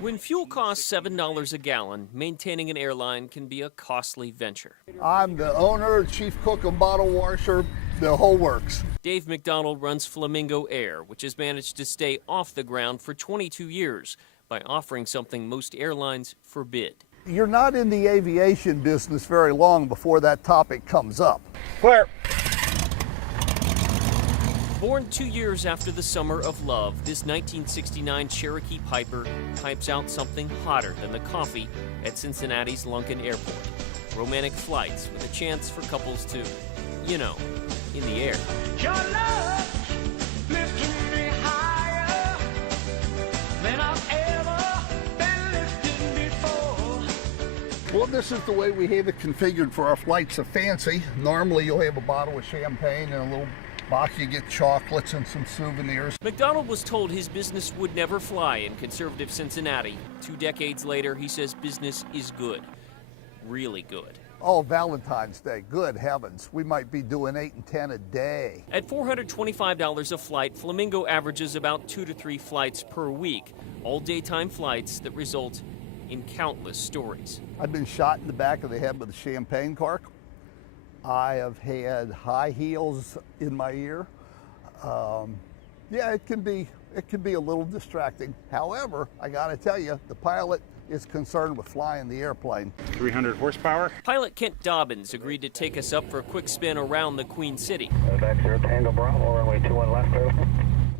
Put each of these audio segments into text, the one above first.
When fuel costs $7 a gallon, maintaining an airline can be a costly venture. I'm the owner, chief cook and bottle washer, the whole works. Dave McDonald runs Flamingo Air, which has managed to stay off the ground for 22 years by offering something most airlines forbid. You're not in the aviation business very long before that topic comes up. Clear. Born 2 years after the Summer of Love, this 1969 Cherokee Piper pipes out something hotter than the coffee at Cincinnati's Lunken Airport. Romantic flights with a chance for couples to, in the air. Your love lifting me higher than I've ever been lifted before. Well, this is the way we have it configured for our flights of fancy. Normally you'll have a bottle of champagne and a little box, you get chocolates and some souvenirs. McDonald was told his business would never fly in conservative Cincinnati. 2 decades later, he says business is good. Really good. Oh, Valentine's Day, good heavens. We might be doing 8 and 10 a day. At $425 a flight, Flamingo averages about 2 to 3 flights per week. All daytime flights that result in countless stories. I've been shot in the back of the head with a champagne cork. I have had high heels in my ear. Yeah, it can be a little distracting. However, I gotta tell you, the pilot is concerned with flying the airplane. 300 horsepower. Pilot Kent Dobbins agreed to take us up for a quick spin around the Queen City. Back here, Tango Bravo, runway 21 left, over.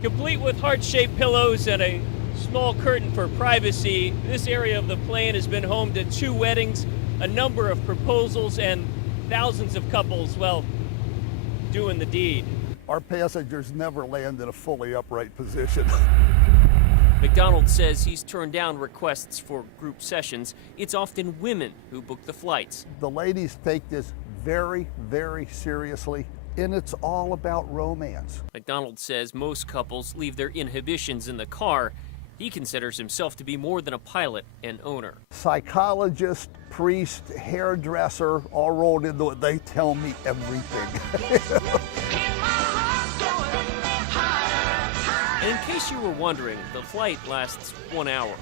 Complete with heart-shaped pillows and a small curtain for privacy, this area of the plane has been home to 2 weddings, a number of proposals, and thousands of couples, doing the deed. Our passengers never land in a fully upright position. McDonald says he's turned down requests for group sessions. It's often women who book the flights. The ladies take this very, very seriously, and it's all about romance. McDonald says most couples leave their inhibitions in the car. He considers himself to be more than a pilot and owner. Psychologist, priest, hairdresser, all rolled into it. They tell me everything. And in case you were wondering, the flight lasts 1 hour.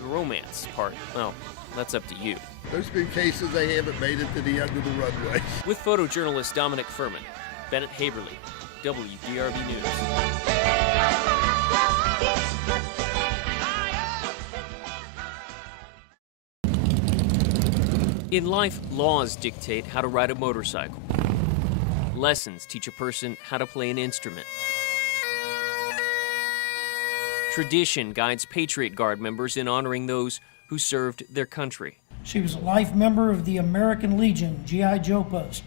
The romance part, well, that's up to you. There's been cases they haven't made it to the end of the runway. With photojournalist Dominik Fuhrmann, Bennett Haeberle, WDRB News. In life, laws dictate how to ride a motorcycle. Lessons teach a person how to play an instrument. Tradition guides Patriot Guard members in honoring those who served their country. She was a life member of the American Legion, G.I. Joe post.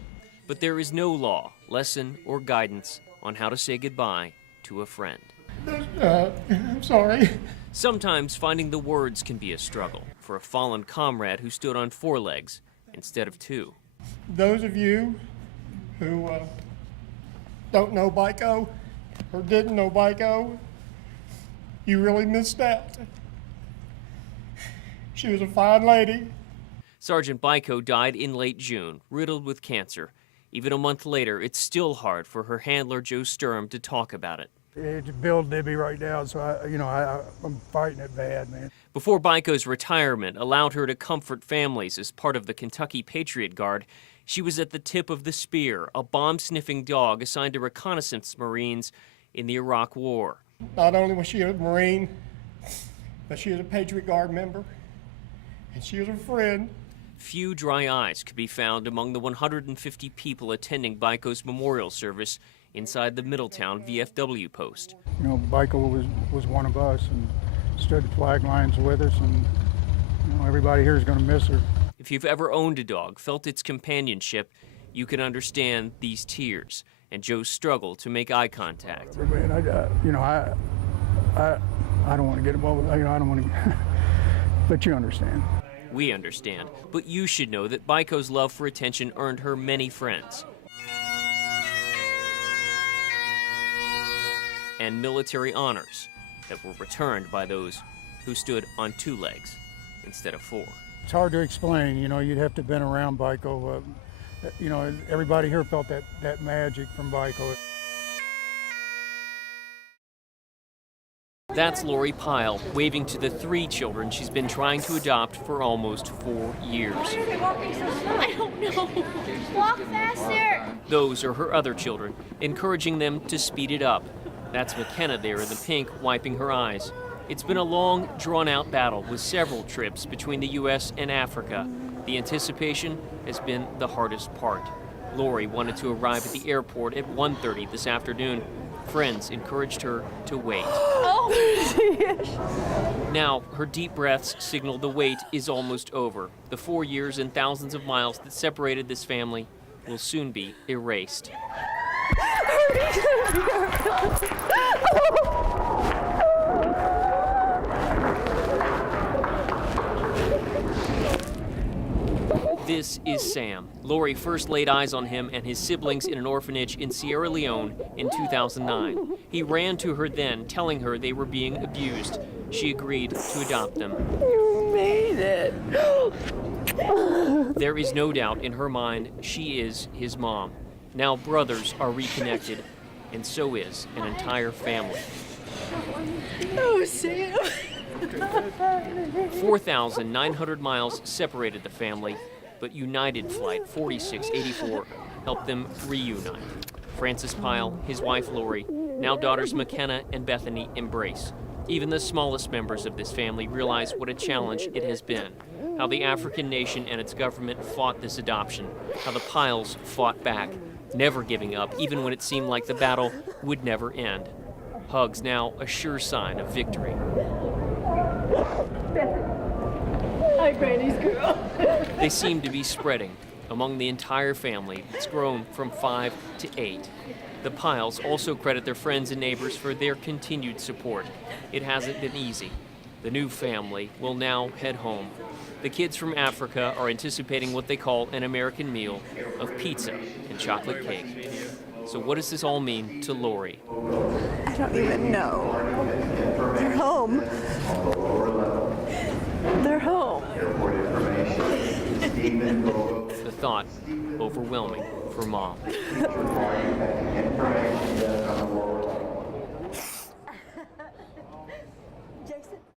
But there is no law, lesson, or guidance on how to say goodbye to a friend. I'm sorry. Sometimes finding the words can be a struggle for a fallen comrade who stood on 4 legs instead of 2. Those of you who don't know Biko or didn't know Biko, you really missed out. She was a fine lady. Sergeant Biko died in late June, riddled with cancer. Even a month later, it's still hard for her handler, Joe Sturm, to talk about it. It's building in me right now, so I'm fighting it bad, man. Before Biko's retirement allowed her to comfort families as part of the Kentucky Patriot Guard, she was at the tip of the spear, a bomb-sniffing dog assigned to reconnaissance Marines in the Iraq War. Not only was she a Marine, but she was a Patriot Guard member, and she was a friend. Few dry eyes could be found among the 150 people attending Biko's memorial service inside the Middletown VFW post. Biko was one of us and stood flag lines with us, and everybody here is going to miss her. If you've ever owned a dog, felt its companionship, you can understand these tears and Joe's struggle to make eye contact. And I don't want to get involved. I don't want to, but you understand. We understand, but you should know that Biko's love for attention earned her many friends. And military honors that were returned by those who stood on 2 legs instead of 4. It's hard to explain, you'd have to have been around Biko. Everybody here felt that magic from Biko. That's Lori Pyle, waving to the 3 children she's been trying to adopt for almost 4 years. Why are they walking so slow? I don't know. Walk faster. Those are her other children, encouraging them to speed it up. That's McKenna there in the pink, wiping her eyes. It's been a long, drawn-out battle with several trips between the U.S. and Africa. The anticipation has been the hardest part. Lori wanted to arrive at the airport at 1:30 this afternoon. Friends encouraged her to wait. Now, her deep breaths signal the wait is almost over. The 4 years and thousands of miles that separated this family will soon be erased. This is Sam. Lori first laid eyes on him and his siblings in an orphanage in Sierra Leone in 2009. He ran to her then, telling her they were being abused. She agreed to adopt them. You made it. There is no doubt in her mind she is his mom. Now brothers are reconnected, and so is an entire family. Oh, Sam. 4,900 miles separated the family, but United Flight 4684 helped them reunite. Francis Pyle, his wife Lori, now daughters McKenna and Bethany embrace. Even the smallest members of this family realize what a challenge it has been, how the African nation and its government fought this adoption, how the Pyles fought back, never giving up even when it seemed like the battle would never end. Hugs now a sure sign of victory. Hi, Granny's girl. They seem to be spreading among the entire family. It's grown from 5 to 8. The Pyles also credit their friends and neighbors for their continued support. It hasn't been easy. The new family will now head home. The kids from Africa are anticipating what they call an American meal of pizza and chocolate cake. So what does this all mean to Lori? I don't even know. They're home. They're home. The thought overwhelming for Mom.